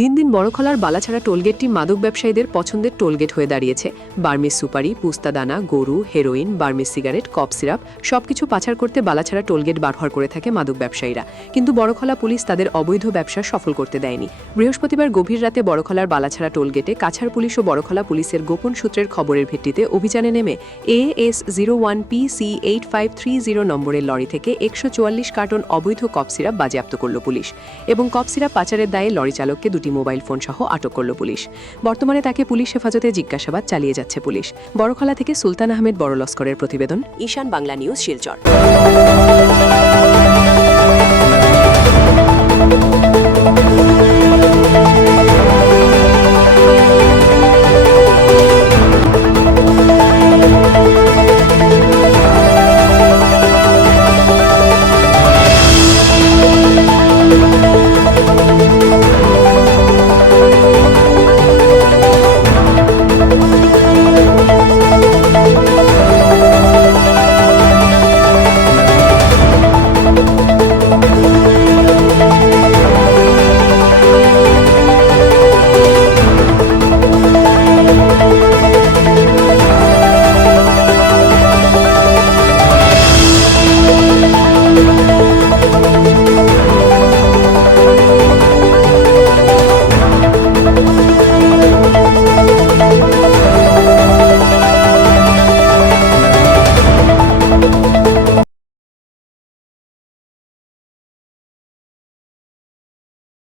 দিন দিন বড়খলার বালাছাড়া টোলগেটটি মাদক ব্যবসায়ীদের পছন্দের টোলগেট হয়ে দাঁড়িয়েছে। বার্মিজ সুপারি, পুস্তাদানা, গরু, heroin, Burmese cigarette, cough syrup সবকিছু পাচার করতে বালাছাড়া টোলগেট ব্যবহার করে থাকে মাদক ব্যবসায়ীরা। কিন্তু বড়খলা পুলিশ তাদের অবৈধ ব্যবসা সফল করতে দেয়নি। বৃহস্পতিবার গভীর রাতে বড়খলার বালাছাড়া টোলগেটে কাছাড় পুলিশ ও বড়খলা পুলিশের গোপন সূত্রের খবরের ভিত্তিতে অভিযানে নেমে AS01PC8530 নম্বরের লরি থেকে 144 কার্টন অবৈধ কফ সিরাপ বাজেয়াপ্ত করল পুলিশ এবং কফ সিরাপ পাচারের দায়ে লরি চালককে 2টি মোবাইল ফোন সহ আটক করল পুলিশ। বর্তমানে তাকে পুলিশ হেফাজতে জিজ্ঞাসাবাদ চালিয়ে যাচ্ছে পুলিশ। বড়খলা থেকে সুলতান আহমেদ বড় লস্করের প্রতিবেদন, ঈশান বাংলা নিউজ, শিলচর।